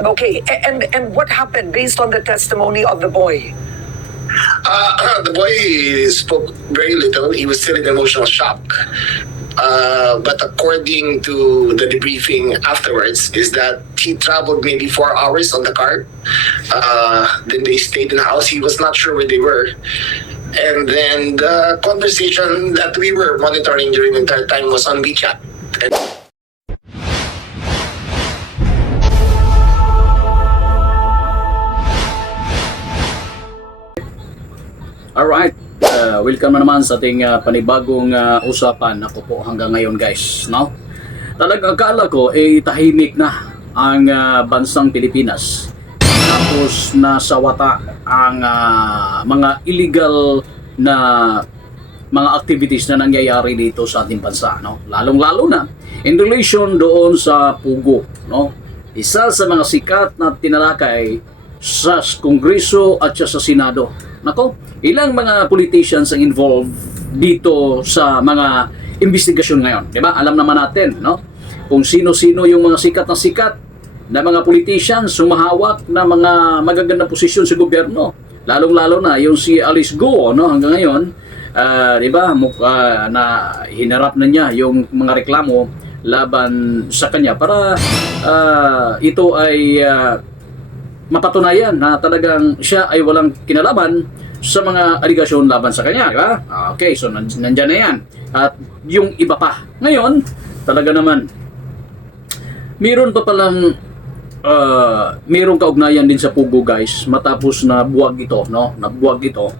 Okay, and what happened based on the testimony of the boy? The boy spoke very little. He was still in emotional shock. But according to the debriefing afterwards, is that he traveled maybe 4 hours on the car. Then they stayed in the house. He was not sure where they were. And then the conversation that we were monitoring during the entire time was on WeChat. And Alright, welcome na naman sa ating panibagong usapan. Ako po hanggang ngayon guys, no? Talagang akala ko tahimik na ang bansang Pilipinas. Tapos nasa wata ang mga illegal na mga activities na nangyayari dito sa ating bansa, no? Lalong-lalo na in relation doon sa Pugo, no? Isa sa mga sikat na tinalakay sa Kongreso at sa Senado. Nako, ilang mga politicians ang involved dito sa mga investigasyon ngayon, 'di ba? Alam naman natin, no? Kung sino-sino yung mga sikat na mga politicians sumahawak na mga magagandang posisyon sa gobyerno. Lalong-lalo na yung si Alice Go, no? Hanggang ngayon, 'di ba? Na hinarap na niya yung mga reklamo laban sa kanya para ito ay mapatunayan na talagang siya ay walang kinalaman sa mga aligasyon laban sa kanya, di ba? Okay, so nandyan na yan. At yung iba pa. Ngayon, talaga naman, meron pa palang merong kaugnayan din sa Pugo guys, matapos na buwag ito, no? Nabuwag ito.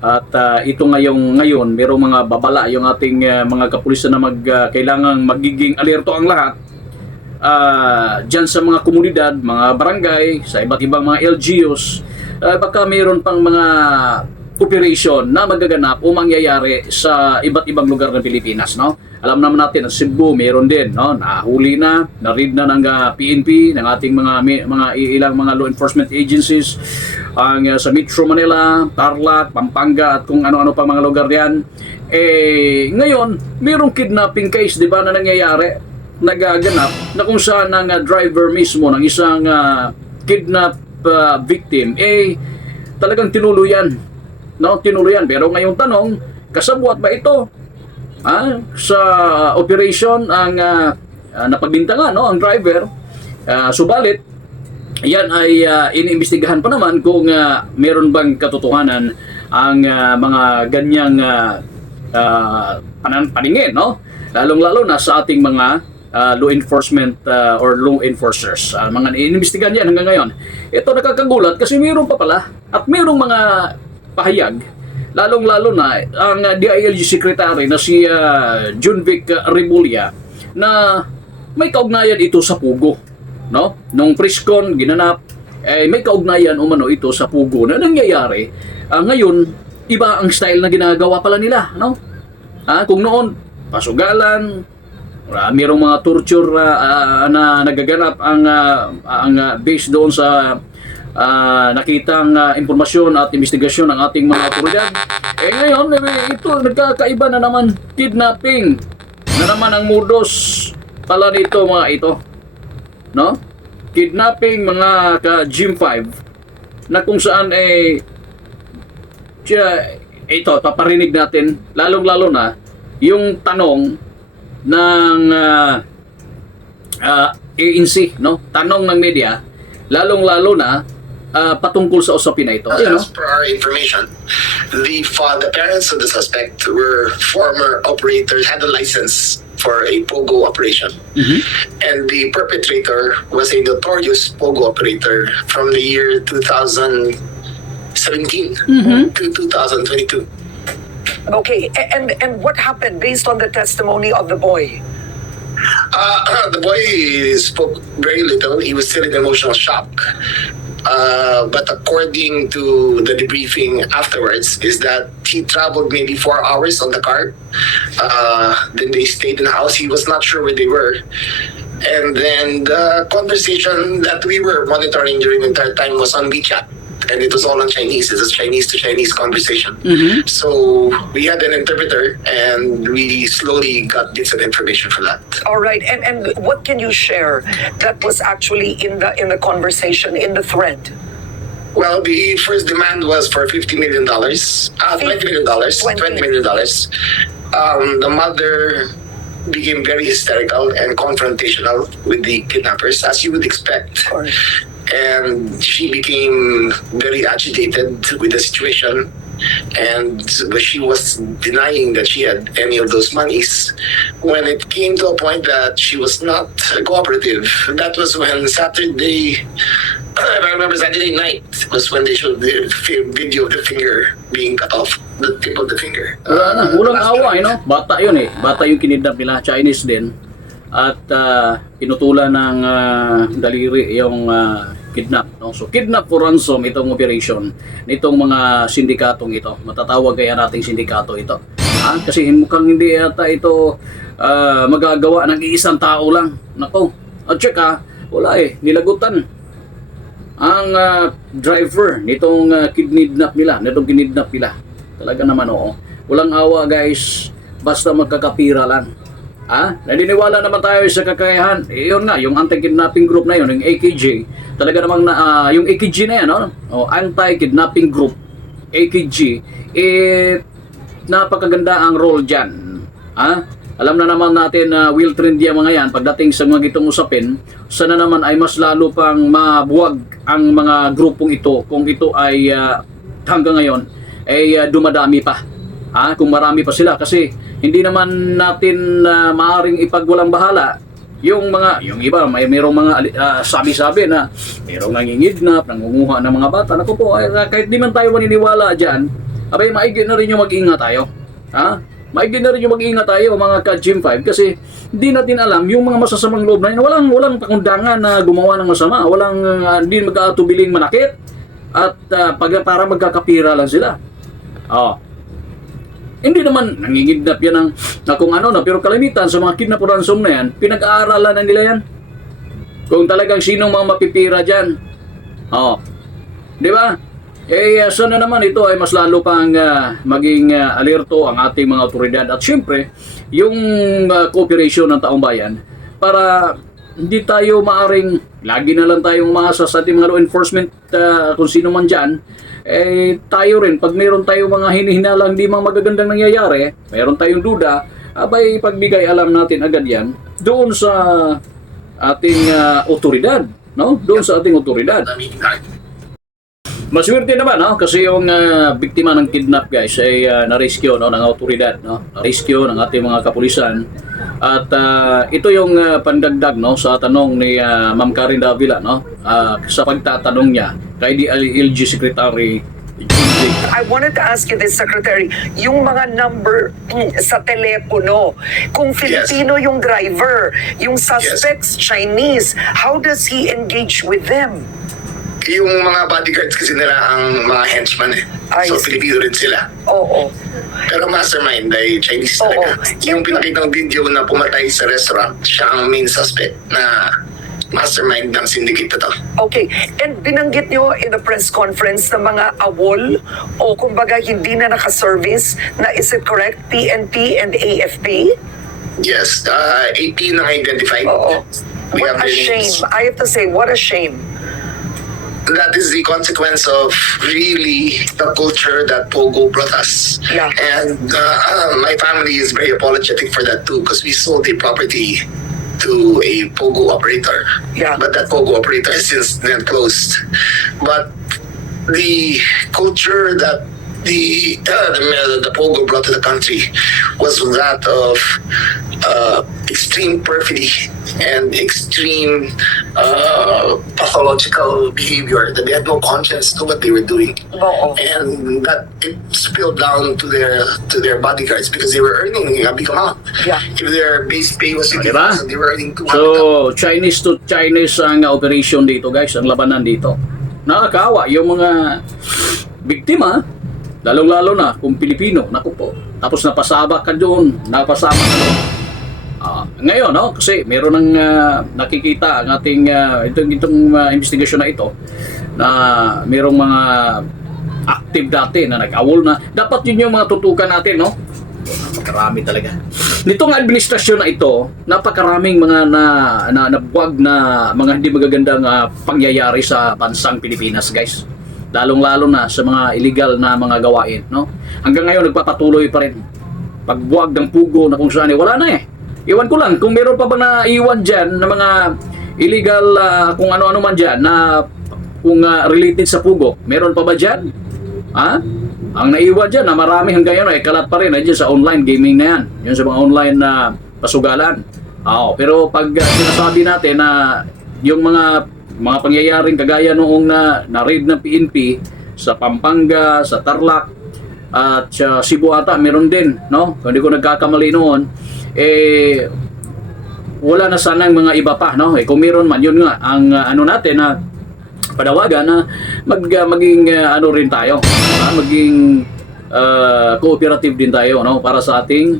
At ito ngayon, merong mga babala yung ating mga kapulisan na kailangang magiging alerto ang lahat. Dyan sa mga komunidad, mga barangay, sa iba't ibang mga LGUs, baka mayroon pang mga operation na magaganap o mangyayari sa iba't ibang lugar ng Pilipinas, no? Alam naman natin ang Cebu mayroon din, no? Nahuli na, na-read na ng PNP, ng ating mga ilang mga law enforcement agencies, ang sa Metro Manila, Tarlac, Pampanga at kung ano-ano pang mga lugar diyan. Ngayon, mayroong kidnapping case, 'di ba, na nangyayari, nagaganap na kung saan ang driver mismo ng isang kidnap victim talagang tinuluyan, no? Tinuluyan. Pero ngayong tanong, kasabwat ba ito sa operation ang napagbintangan, no, ang driver? Subalit yan ay iniimbestigahan pa naman kung meron bang katotohanan ang mga ganyang paningin, no? Lalong-lalo na sa ating mga law enforcement or law enforcers. Mga inimbestigahan yan hanggang ngayon. Ito nakakagulat kasi mayroon pa pala at mayroong mga pahayag, lalong-lalo na ang DILG Secretary na si Junvic Rebulla, na may kaugnayan ito sa Pugo, no? Nung presscon ginanap, may kaugnayan umano ito sa Pugo na nangyayari. Ngayon, iba ang style na ginagawa pala nila, no? Kung noon, pasugalan, mayroong mga torture na nagaganap ang based doon sa nakitang impormasyon at investigasyon ng ating mga otoridad. Ngayon, ito nagkakaiba na naman, kidnapping na naman ang modus pala nito, mga ito, no? Kidnapping, mga ka-Gym 5, na kung saan ito, paparinig natin, lalong-lalo na yung tanong ng ANC, no? Tanong ng media, lalong-lalo na patungkol sa usapin na ito. As per our information, the parents of the suspect were former operators, had a license for a Pogo operation. And the perpetrator was a notorious Pogo operator from the year 2017 to 2022. Okay, and what happened based on the testimony of the boy? The boy spoke very little. He was still in emotional shock. But according to the debriefing afterwards, is that he traveled maybe 4 hours on the car. Then they stayed in the house. He was not sure where they were. And then the conversation that we were monitoring during the entire time was on WeChat. and it was all in Chinese. It was Chinese to Chinese conversation. So we had an interpreter, and we slowly got bits of information from that. All right, and what can you share that was actually in the conversation, in the thread? Well, the first demand was for $50 million, $20 million, $20 million. The mother became very hysterical and confrontational with the kidnappers, as you would expect. Of course. And she became very agitated with the situation, and she was denying that she had any of those monies. When it came to a point that she was not cooperative, that was when Saturday, if I remember, Saturday night was when they showed the video of the finger being cut off, the tip of the finger. Wala na, walang Last awa, night. no? Bata yun eh. Bata yung kinidnap nila, Chinese din. At pinutulan ng daliri yung kidnap. No? So, kidnap for ransom itong operation nitong mga sindikatong ito. Matatawag kaya nating sindikato ito. Kasi mukhang hindi yata ito magagawa ng iisang tao lang. Nako, at saka, wala eh, nilagutan ang driver nitong kinidnap nila. Talaga naman oo. Walang awa guys, basta magkakapira lang. Naniniwala naman tayo sa kakayahan. Yun nga, yung anti-kidnapping group na yun, yung AKG, talaga namang yung AKG na yan, anti-kidnapping group, AKG, napakaganda ang role dyan. Alam na naman natin na will trend yung mga yan pagdating sa mga gitong usapin, sana naman ay mas lalo pang mabuwag ang mga grupong ito kung ito ay hanggang ngayon ay dumadami pa. Kung marami pa sila kasi hindi naman natin maaring ipagwalang bahala yung iba mayroong mga sabi-sabi na mayroong nangingidnap, nangunguha ng mga bata. Naku po, kahit di man tayo maniniwala diyan, abay maigi na rin yung mag-ingat tayo. Maigi na rin yung mag-ingat tayo mga ka-Gym 5 kasi hindi natin alam yung mga masasamang loob na yun. Walang pakundangan na gumawa ng masama, hindi magkatubiling manakit at para magkakapira lang sila. Hindi naman nangingidnap yan na kung ano na, pero kalimitan sa mga kidnap o ransom na yan, pinag-aaralan na nila yan. Kung talagang sinong mga mapipira dyan. Di ba? Sana naman ito ay mas lalo pang maging alerto ang ating mga otoridad at syempre, yung cooperation ng taong bayan para hindi tayo maaring lagi na lang tayong umaasa sa ating mga law enforcement kung sino man dyan. Tayo rin, pag mayroon tayong mga hinihinalang di mga magagandang nangyayari, mayroon tayong duda, abay pagbigay alam natin agad yan doon sa ating otoridad, no? Doon sa ating otoridad. Maswerte naman, no? Kasi yung biktima ng kidnap guys ay na-rescue ng otoridad, no? Na-rescue ng ating mga kapulisan. At ito yung pandagdag sa tanong ni Ma'am Karen Davila, no? Sa pagtatanong niya kay DILG Secretary Jingjing. I wanted to ask you this, Secretary, yung mga number sa telepono, kung Filipino yung driver, yung suspects Chinese, how does he engage with them? Yung mga bodyguards kasi nila ang mga henchmen eh. So, Filipino rin sila. Oo. Pero mastermind ay Chinese talaga. Yung pinakita ng video na pumatay sa restaurant, siya ang main suspect na mastermind ng syndicate na to. Okay. And binanggit nyo in the press conference na mga awol o kumbaga hindi na nakaservice na, is it correct, PNP and AFP? Yes, 18 ang identified. Oo. We What have a their shame. names. I have to say, what a shame. That is the consequence of really the culture that Pogo brought us. Yeah. And my family is very apologetic for that too, because we sold the property to a Pogo operator. Yeah. But that Pogo operator has since then closed. But the culture that the Pogo brought to the country was that of extreme perfidy and extreme pathological behavior, that they had no conscience to what they were doing. Oo. And that it spilled down to their bodyguards because they were earning a big amount. Yeah. If their base pay was 50,000, Diba? they were earning 200,000. So, Chinese to Chinese ang operation dito guys, ang labanan dito. Nakakaawa yung mga biktima, lalong-lalo na kung Pilipino, naku po. Tapos napasama ka doon, napasama ka doon. Ngayon, no, kasi meron ng nakikita ang ating itong investigasyon na ito na merong mga active dati na nag-awol na. Dapat yun yung mga tutukan natin, no? Napakarami talaga. Nitong administrasyon na ito, napakaraming mga nabuwag na mga hindi magagandang pangyayari sa bansang Pilipinas, guys. Lalong-lalo na sa mga illegal na mga gawain, no? Hanggang ngayon nagpapatuloy pa rin. Pagbuwag ng pugo na kung saan wala na eh. Iwan ko lang kung meron pa ba na iwan dyan na mga illegal kung ano-ano man dyan na kung related sa pugo. Meron pa ba dyan? Ha? Ang naiwan dyan na marami hanggang ngayon ay kalat pa rin ay dyan sa online gaming na yan. Yun sa mga online na pasugalan. Pero pag sinasabi natin na yung mga pangyayaring kagaya noong na-raid ng PNP sa Pampanga, sa Tarlac, at sa Cebu ata, meron din, no? Kung hindi ko nagkakamali noon, wala na sanang mga iba pa, no? Kung meron man, yun nga, ang ano natin na panawagan na maging ano rin tayo, maging cooperative din tayo, no? Para sa ating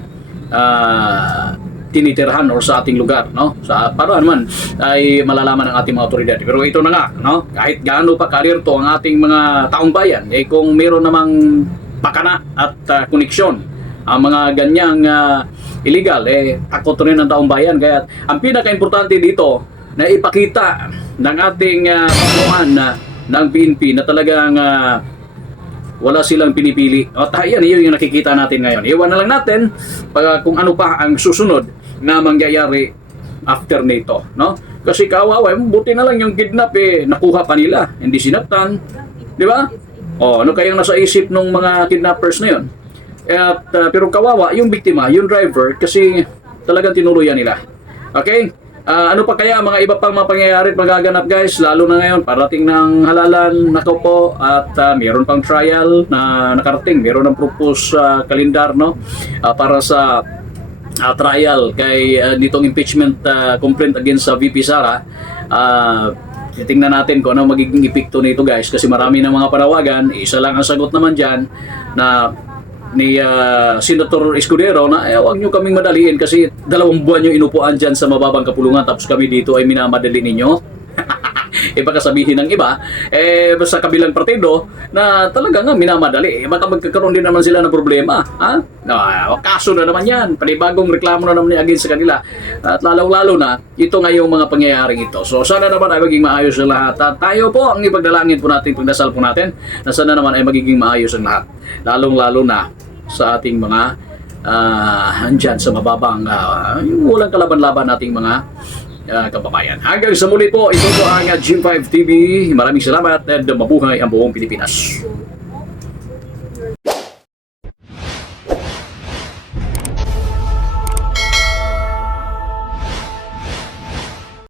tinitirhan or sa ating lugar, no? Para naman ay malalaman ng ating mga otoridad. Pero ito na nga, no? Kahit gaano pa karir to ang ating mga taong bayan, kung meron namang pakana at koneksyon ang mga ganyang illegal, ako to rin ang taong bayan. Kaya ang pinaka-importante dito na ipakita ng ating pamunuan ng PNP na talagang wala silang pinipili. Yan yung nakikita natin ngayon. Iwan na lang natin kung ano pa ang susunod na mangyayari after nito, no? Kasi kawawa, buti na lang yung kidnap nakuha pa nila, hindi sinaptan, di ba? Ano kayang nasa isip ng mga kidnappers na yun? Pero kawawa yung biktima, yung driver, kasi talagang tinuluyan nila. Okay? Ano pa kaya mga iba pang mga pangyayari at magaganap, guys? Lalo na ngayon, parating ng halalan, nako po, at mayroon pang trial na nakarating. Mayroon ng propose kalendar, no? Para sa trial kay nitong impeachment complaint against sa VP Sara. Tingnan natin kung ano magiging epekto nito, guys, kasi marami ng mga panawagan. Isa lang ang sagot naman dyan na ni Senator Escudero na huwag nyo kaming madaliin kasi 2 buwan yung inupuan dyan sa mababang kapulungan tapos kami dito ay minamadali ninyo. Baka sabihin ng iba sa kabilang partido na talaga nga minamadali. Baka magkakaroon din naman sila ng problema, ha? Kaso na naman yan, panibagong reklamo na naman against sa kanila. At lalo na ito nga yung mga pangyayaring ito. So sana naman ay maging maayos ang lahat. At tayo po ang ipagdalangin po natin, pagdasal po natin na sana naman ay magiging maayos ang lahat. Lalo na sa ating mga andyan sa mababang walang kalaban-laban nating mga kababayan. Hanggang sa muli po, ito po ang G5 TV. Maraming salamat at mabuhay ang buong Pilipinas.